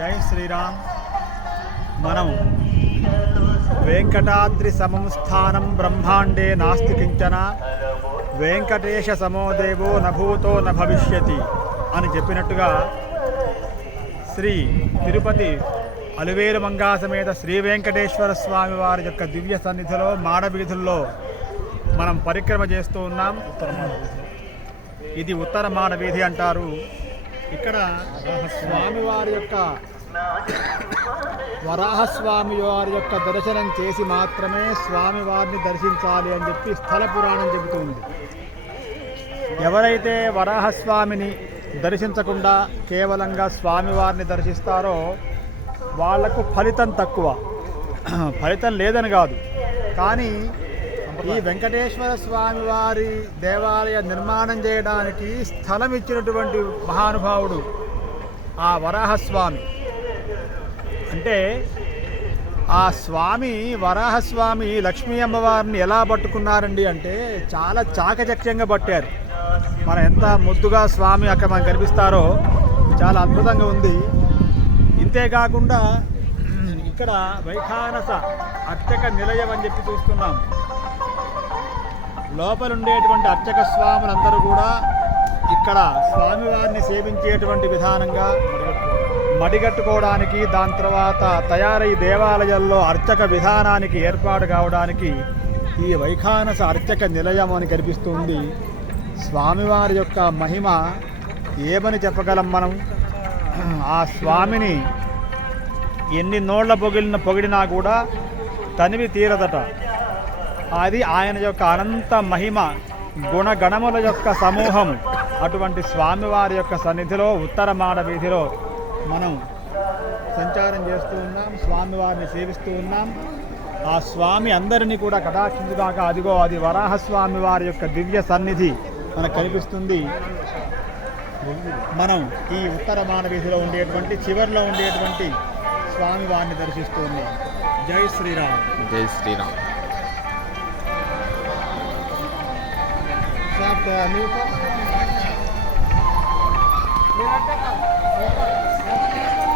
జై శ్రీరామ్. మనం వెంకటాద్రి సమంస్థానం బ్రహ్మాండే నాస్తి కించన వెంకటేశ సమోదేవో నభూతో న భవిష్యతి అని చెప్పినట్టుగా శ్రీ తిరుపతి అలువేలు మంగాసమేత శ్రీ వెంకటేశ్వర స్వామి వారి యొక్క దివ్య సన్నిధిలో మాడవీధుల్లో మనం పరిక్రమ చేస్తూ ఉన్నాం. ఇది ఉత్తర మాడవీధి అంటారు. ఇక్కడ స్వామివారి యొక్క వరాహస్వామి వారి యొక్క దర్శనం చేసి మాత్రమే స్వామివారిని దర్శించాలి అని చెప్పి స్థల పురాణం చెబుతుంది. ఎవరైతే వరాహస్వామిని దర్శించకుండా కేవలంగా స్వామివారిని దర్శిస్తారో వాళ్ళకు ఫలితం తక్కువ. ఫలితం లేదని కాదు. కానీ ఈ వెంకటేశ్వర స్వామి వారి దేవాలయ నిర్మాణం చేయడానికి స్థలం ఇచ్చినటువంటి మహానుభావుడు ఆ వరాహస్వామి. అంటే ఆ స్వామి వరాహస్వామి లక్ష్మీ అమ్మవారిని ఎలా పట్టుకున్నారండి అంటే చాలా చాకచక్యంగా పట్టారు. మన ఎంత ముద్దుగా స్వామి అక్కడ మనకు కనిపిస్తారో చాలా అద్భుతంగా ఉంది. ఇంతేకాకుండా ఇక్కడ వైఖానస అర్చక నిలయం అని చెప్పి చూస్తున్నాం. లోపల ఉండేటువంటి అర్చక స్వాములందరూ కూడా ఇక్కడ స్వామివారిని సేవించేటువంటి విధానంగా మడిగట్టుకోవడానికి దాని తర్వాత తయారై దేవాలయాల్లో అర్చక విధానానికి ఏర్పాటు కావడానికి ఈ వైఖానస అర్చక నిలయం అని కనిపిస్తుంది. స్వామివారి యొక్క మహిమ ఏమని చెప్పగలం మనం? ఆ స్వామిని ఎన్ని నోళ్ళ పొగిలిన పొగిడినా కూడా తనివి తీరదట. అది ఆయన యొక్క అనంత మహిమ గుణగణముల యొక్క సమూహం. అటువంటి స్వామివారి యొక్క సన్నిధిలో ఉత్తరమాడ వీధిలో మనం సంచారం చేస్తూ ఉన్నాం స్వామివారిని సేవిస్తూ ఉన్నాం. ఆ స్వామి అందరినీ కూడా కటాక్షించుదాక అదిగో అది వరాహస్వామి వారి యొక్క దివ్య సన్నిధి మనకు కనిపిస్తుంది. మనం ఈ ఉత్తర మాడ వీధిలో ఉండేటువంటి చివరిలో ఉండేటువంటి స్వామివారిని దర్శిస్తూ ఉన్నాం. జై శ్రీరామ్. జై శ్రీరామ్. Thank you.